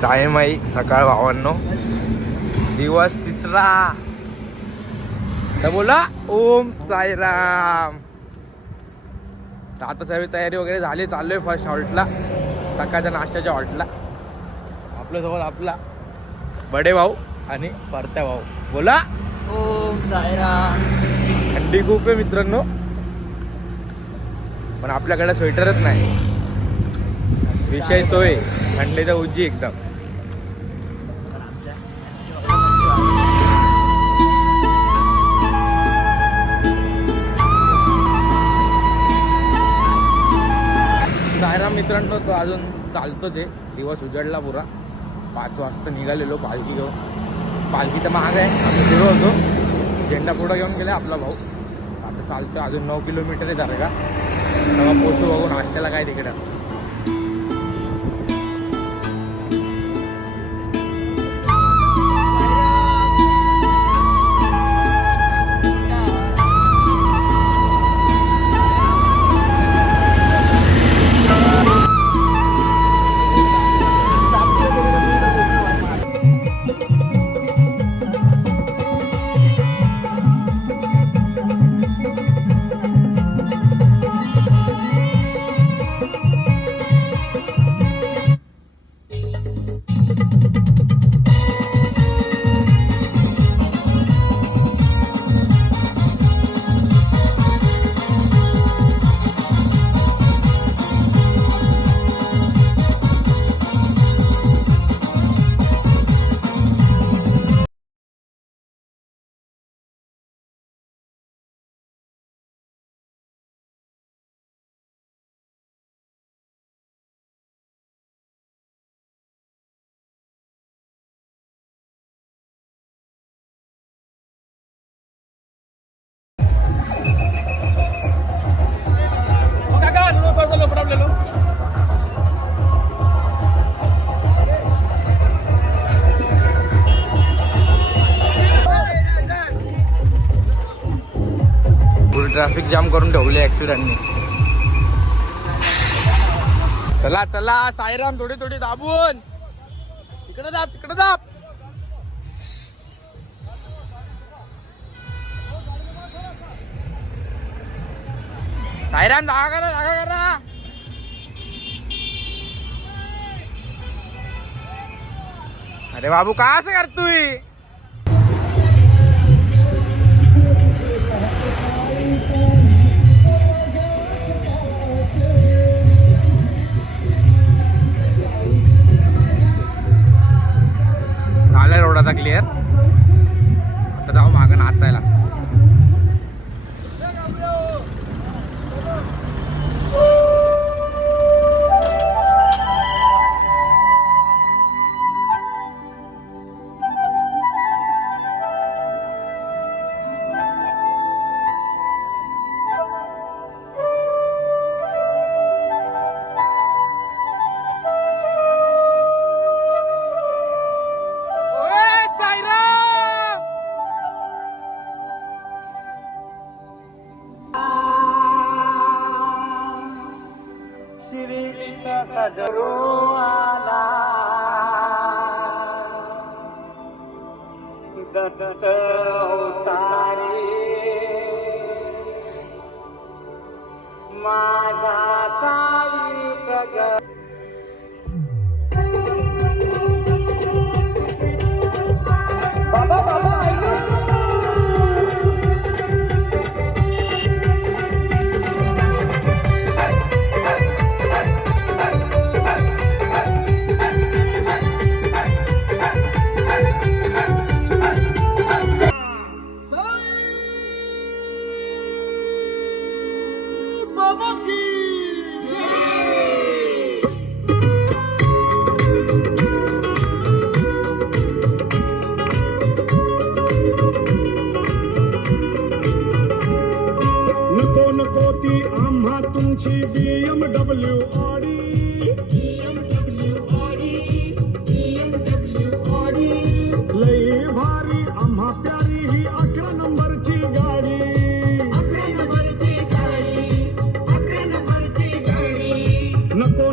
सायमाई सकाळ 52 दिवस 3रा तर बोला ओम साईराम. तर आता सर्व तयारी वगैरे झाली, चाललोय फर्स्ट हॉल्टला, सकाळच्या नाश्त्याच्या हॉल्टला. आपल्यासोबत आपला बडे भाऊ आणि परत्या भाऊ. बोला ओम साईराम. थंडी खूप आहे मित्रांनो, पण आपल्याकडे स्वेटरच नाही. विषय तोय थंडीचा उज्जी एकदम. सायराम मित्रांनो, तो अजून चालतो. ते दिवस उजडला पुरा. 5 वाजता निघालेलो पालखी घेऊन. पालखी तर महाग आहे, आम्ही फिरलो होतो. झेंडा पुढं घेऊन गेले आपला भाऊ. आता चालतो अजून 9 किलोमीटर आहे दर्गा. तेव्हा पोचू बघू नाश्त्याला काय तिकडं. ट्रॅफिक जाम करून ठेवले ऍक्सिडेंटने. चला चला साईराम, थोडी थोडी दाबून. तिकडे दाब, तिकडे दाब. साईराम जागा करा, जागा करा. अरे बाबू का असं करतोय? रोडाचा क्लिअर. आता जाऊ मागं नाचायला.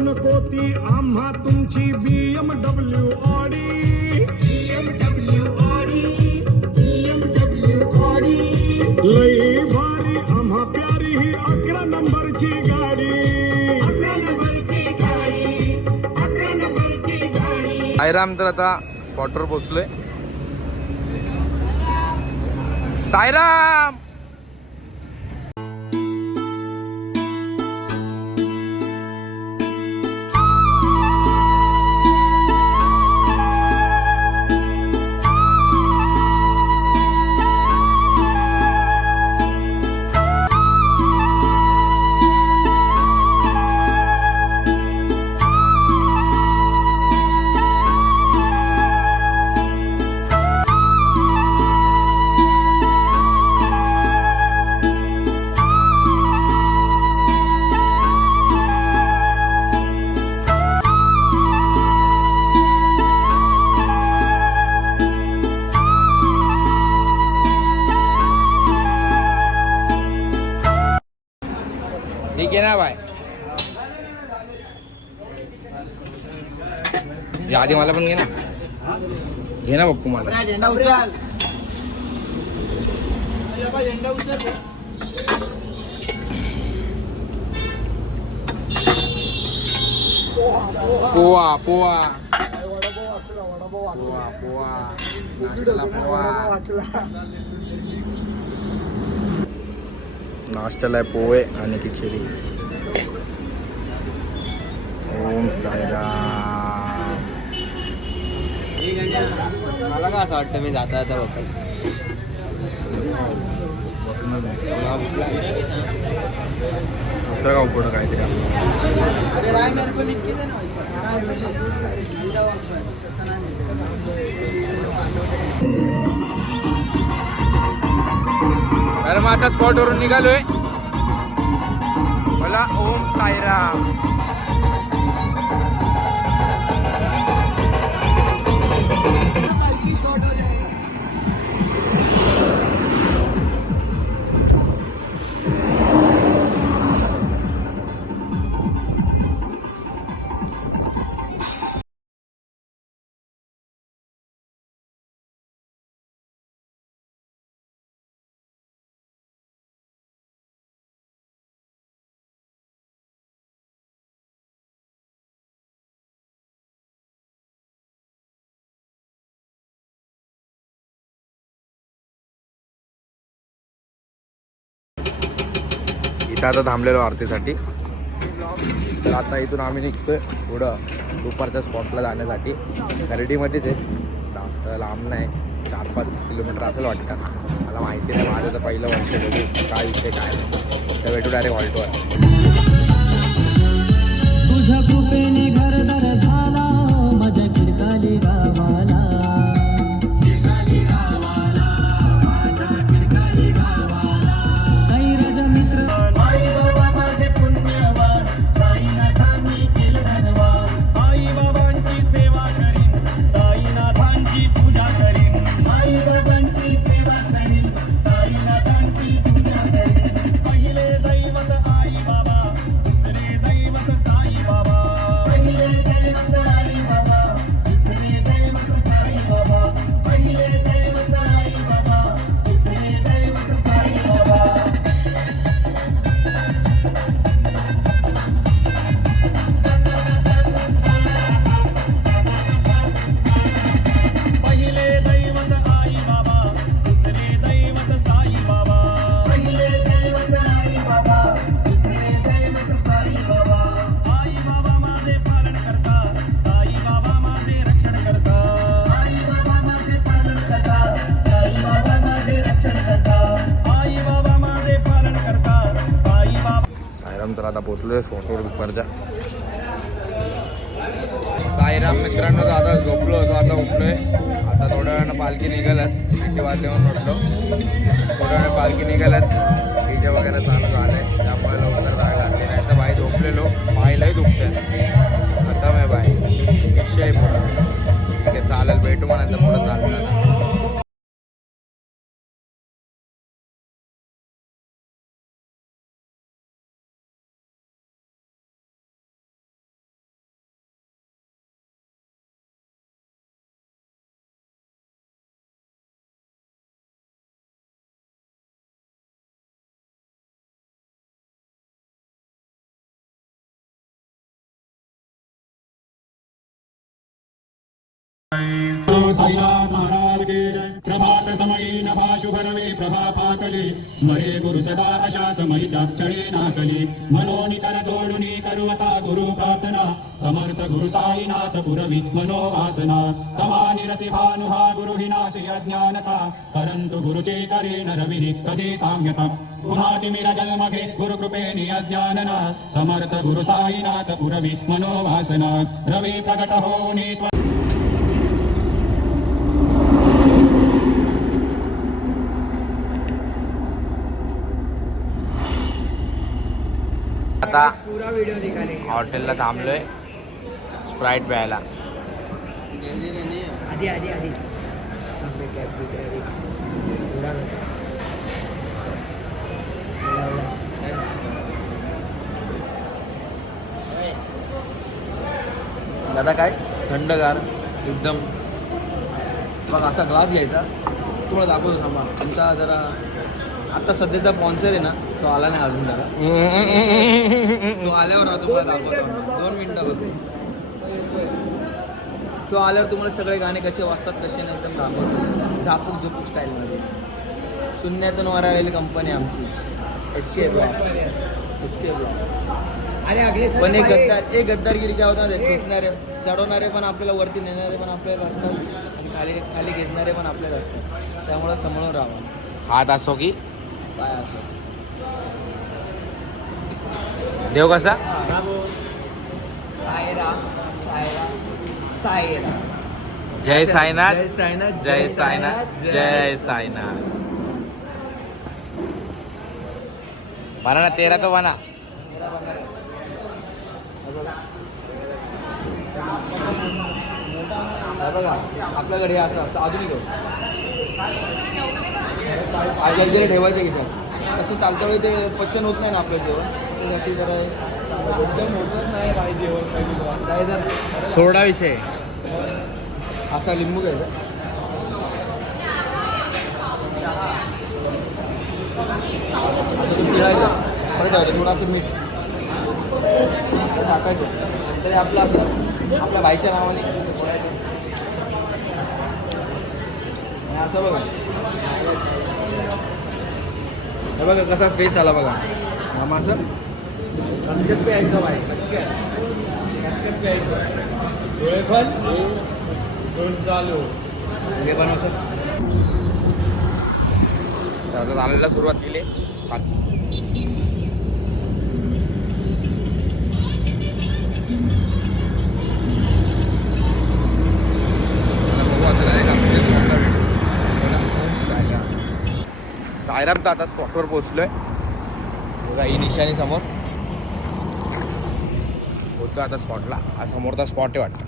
नको ती आम्हा तुमची BMW ऑडी लई भारी आम्हा प्यारी ही 11 नंबरची गाडी साईराम तर आता स्पॉटवर पोहोचलोय. साईराम ठीक आहे ना बाय. या आधी मला पण घे ना बघू मला. झेंडा उचल. झेंडा उचल. पोहा पोहा पोहा पोहा नाश्त्याला पोहा. नाश्त्याला पोहे आणि खिचडी. ओम साईराम. मला का असं वाटतं मी जाता जाता बघत दुसरं गाव पुढं काहीतरी अरे मग आता स्पॉटवरून निघालोय. मला ओम साईराम. इथं आता थांबलेलो आरतीसाठी. तर आता इथून आम्ही निघतोय पुढं दुपारच्या स्पॉटला जाण्यासाठी. खरेडीमध्येच आहे, जास्त लांब नाही, 4-5 किलोमीटर असेल वाटतं. मला माहिती नाही, माझं तर पहिलं वर्ष बघू काय विषय काय नाही. तर भेटू डायरेक्ट हॉल्टवर. तुझ्या कृपेने घरदार झाला माझ्या खिडकाली गावाला. काही राजा मित्र आई बाबा माझे पुण्यवान साईनाथांनी केलं धनवान. आई बाबांची सेवा करीन साईनाथांची पूजा करीन. आई बाबांची सेवा करीन साईनाथांची पूजा करीन. पहिले दैवत आई बाबा दुसरे दैवत साई बाबा. पहिले दैवत आई बाबा दुसरे दैवत साई बाबा. पहिले दैवत आई बाबा दुसरे दैवत साई बाबा. पहिले दैवत आई बाबा दुसरे दैवत साई बाबा. पहिले दैवत आई बाबा दुसरे दैवत साई बाबा. आई बाबा माझे पालन करता साई बाबा माझे रक्षण करता. आई बाबा माझे पालन करता साई बाबा माझे रक्षण करता. आई बाबा माझे पालन करता साई बाबा. साईराम तर आता पोचलोय स्पॉटवर दुपारच्या. साईराम मित्रांनो, तर आता झोपलो होतो, आता उठलोय. आता थोड्या वेळानं पालखी निघालत. सिटी वाजल्यावर उठलो. थोड्या वेळानं पालखी निघालत. डीजे वगैरे चालू झाले, त्यामुळे लवकर जायला लागली. नाही तर बाई झोपलेलो, पायलाही दुखतात. खतम आहे बाई, विषय पुरा. ठीक आहे, चालेल, भेटू मग नंतर पुढं चालताना. साईनाथ महाराज के जय। प्रभात समये नभा शुभ रवे प्रभा पाकले स्मरे गुरु सदा अशा समयिता चळे नाकले मनोनिकर जोडुनी करुवता गुरु प्रार्थना समर्थ गुरु साईनाथ पुरवी मनोवासना तमा निरसी भानुहा गुरु विनाशी अज्ञानता परंतु गुरुचे करे नरविधि कधी साम्यता पुन्हा तिमिर जन्मगे गुरु कृपेने अज्ञानना समर्थ गुरु साईनाथ पुरवी मनोवासना रवी प्रकट होनी आता पूरा व्हिडिओ निघाले हॉटेलला थांबलोय स्प्राईट प्यायला. आधी आधी आधी सांगते कॅब बिकरावी दादा काय थंडगार एकदम. मग असा ग्लास घ्यायचा. तुम्हाला दाखवतो थांबा. आमचा जरा आता सध्याचा स्पॉन्सर आहे ना तो आला नाही अजून जरा. तो आल्यावर तुम्हाला दाखवतो. 2 मिनटं बघ. तो आल्यावर तुम्हाला सगळे गाणे कसे वाजतात कसे नाही एकदम दाखवतो. झापूक झुपूक स्टाईलमध्ये. शून्यातून वरावेली कंपनी आमची SK ब्लॉक. अरे अगले पण एक गद्दारगिरी काय होता खेचणारे चढवणारे पण आपल्याला वरती नेणारे पण आपल्याला असतात आणि खाली खाली खेचणारे पण आपल्याला असतात. त्यामुळे समोरून राहावं. हात असो की काय असं देव कसा सायरा सायरा सायरा. जय साईनाथ जय साईनाथ जय साईनाथ जय साईनाथ. बना ना 13 तो बना. बघा आपल्याकडे हे असं असतं आधुनिक आजच्या ठेवायचं की सर तसं चालतं वेळी ते पचन होत नाही ना आपलं जेवण. त्यासाठी जरा काय जर सोडा विषय असा लिंबू घ्यायचा. असं ते पिळायचं परत ठेवायचं. थोडंसं मीठ टाकायचं तरी आपलं असं आपल्या भाईच्या नावाने असं फोडायचं. आणि असं बघा हे बघा कसा फेस आला बघा. मामा असं कचकट प्यायचं बाय कचकट प्यायचं. डोळे पण दोन चालू हे बनवतात. आता चालायला सुरुवात केली. सायराम तर आता स्पॉटवर पोहोचलोय. बघा ही निशाणी समोर पोहोचलो आता स्पॉटला. हा समोरचा स्पॉट आहे वाटतं.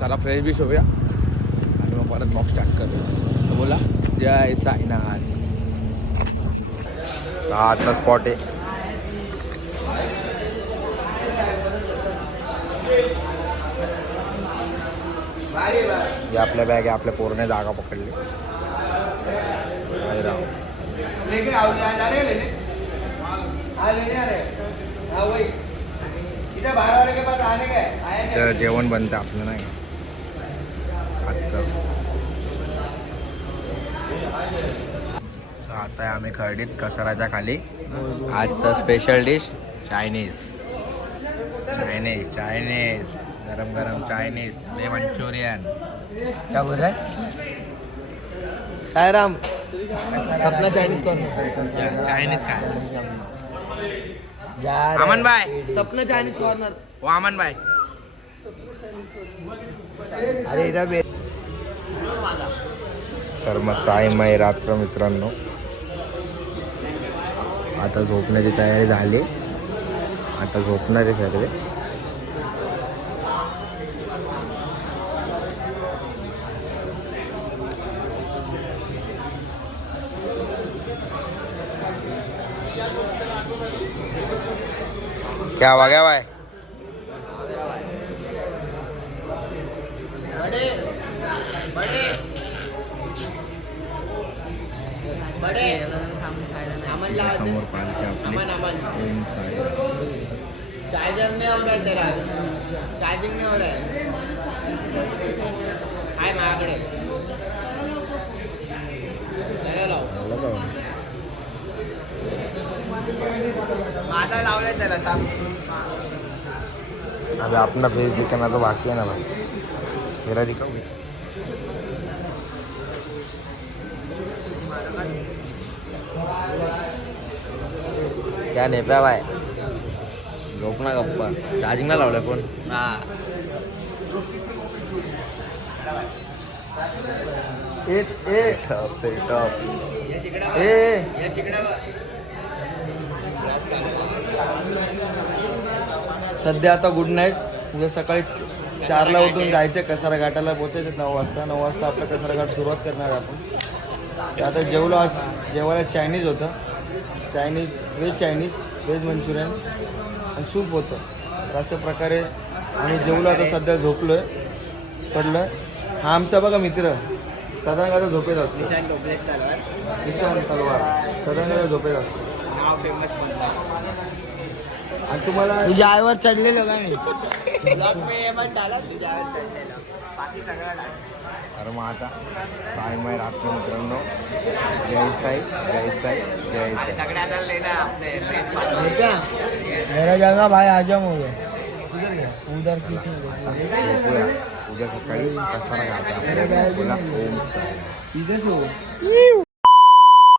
चला फ्रेश बीच होऊया आणि मग परत ब्लॉग स्टार्ट करूया. बोला जय साईनाथ. हा आजचा स्पॉट आहे. ही आपल्या बॅग आहे. आपल्या पोरने जागा पकडली. तर जेवण बनतं आपलं नाही आजचं. आता आम्ही खर्डीत कसराच्या खाली. आजचं स्पेशल डिश चायनीज. गरम गरम चायनीज ते मंचुरियन. काय बोल रहा Sairam Sapna Chinese corner. Chinese काय अमन भाई. Sapna Chinese corner. हो अमन भाई. अरे इधर तर मग साईमय रात्र मित्रांनो. आता झोपण्याची तयारी झाली. आता झोपणार आहे सर्व. क्या हुआ क्या भाई. समोर पालखी आपली. चार्जर नहीं हो रहा है तेरा चार्जिंग नहीं हो रहा है हाय माझ्याकडे त्याला लाव माझा लावलाय त्याला थांब अभी अपना फेस दिखाना तो बाकी है ना भाई तेरा दिखाओ क्या नेप्या बाय झोप ना गप्पा चार्जिंगला लावलाय फोन हा टॉप से टॉप यश इकडे यश इकडे सध्या आता गुड नाईट उद्या सकाळी 4ला उठून जायचं कसारा घाटाला पोचायचं 9 वाजता 9 वाजता आपलं कसारा घाट सुरुवात करणार आहे आपण ते आता जेवलो आज जेवायला चायनीज होतं चायनीज व्हेज मंचुरियन आणि सूप होतं तर अशा प्रकारे आम्ही जेवलो आता सध्या झोपलो आहे पडलो आहे हा आमचा बघा मित्र साधारण झोपेत असतो निशान टोपलेस तलवार निशांत तलवार साधारण झोपेत असतो नाव फेमस बनला आणि तुम्हाला तुझ्या आईवर चढलेलो का मी ब्लॉग में पण टाला तुझ्या आईवर चढलेला बाकी सगळं टाक अरे मग आता साईमाय रात्र मित्रांनो जय साई जय साई जय साई सगळ्याला लेना आपले मेरा जगह भाई आजम हो गया उधर झोपूया उद्या सकाळी कसारा घाट आहे. आपल्या बोला ओम साई. इधर